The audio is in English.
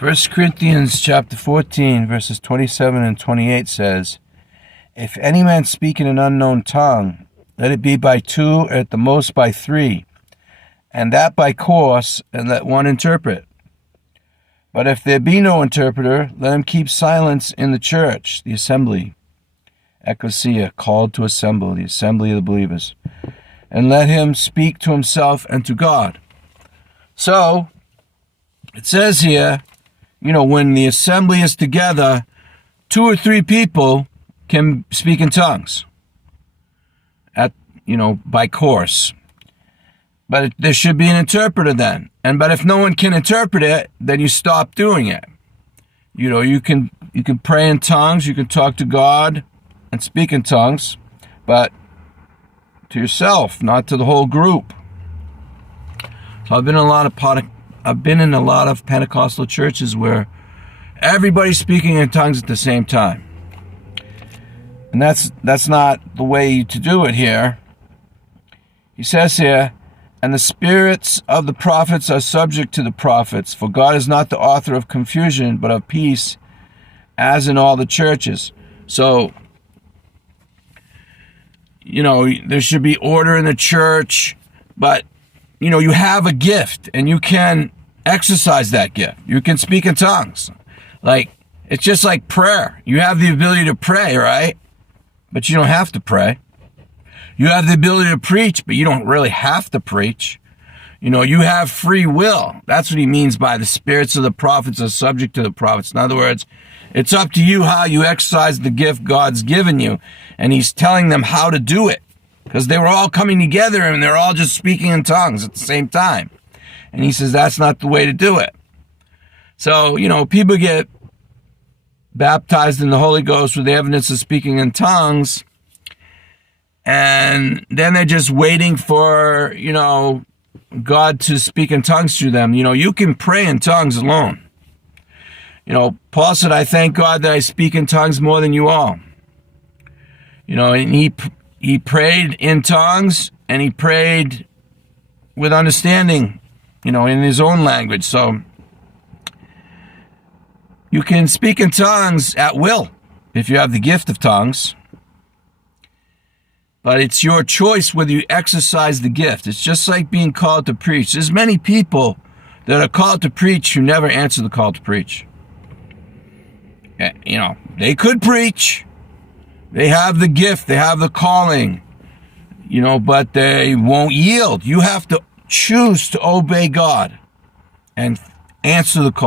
1 Corinthians chapter 14, verses 27 and 28 says, "If any man speak in an unknown tongue, let it be by two, or at the most by three, and that by course, and let one interpret. But if there be no interpreter, let him keep silence in the church," the assembly, ecclesia, called to assemble, the assembly of the believers, "and let him speak to himself and to God." So, it says here, when the assembly is together, 2 or 3 people can speak in tongues by course. But there should be an interpreter then. But if no one can interpret it, then you stop doing it. You can pray in tongues, you can talk to God and speak in tongues, but to yourself, not to the whole group. So I've been in a lot of Pentecostal churches where everybody's speaking in tongues at the same time. And that's not the way to do it here. He says here, "And the spirits of the prophets are subject to the prophets, for God is not the author of confusion, but of peace, as in all the churches." So, there should be order in the church, but, you have a gift, and you can exercise that gift. You can speak in tongues. It's just like prayer. You have the ability to pray, right? But you don't have to pray. You have the ability to preach, but you don't really have to preach. You have free will. That's what he means by the spirits of the prophets are subject to the prophets. In other words, it's up to you how you exercise the gift God's given you. And he's telling them how to do it. Because they were all coming together and they're all just speaking in tongues at the same time. And he says that's not the way to do it. So, people get baptized in the Holy Ghost with the evidence of speaking in tongues. And then they're just waiting for, God to speak in tongues through them. You can pray in tongues alone. Paul said, "I thank God that I speak in tongues more than you all." And he prayed in tongues, and he prayed with understanding, in his own language. So you can speak in tongues at will if you have the gift of tongues. But it's your choice whether you exercise the gift. It's just like being called to preach. There's many people that are called to preach who never answer the call to preach. They could preach. They have the gift. They have the calling. But they won't yield. You have to choose to obey God and answer the call.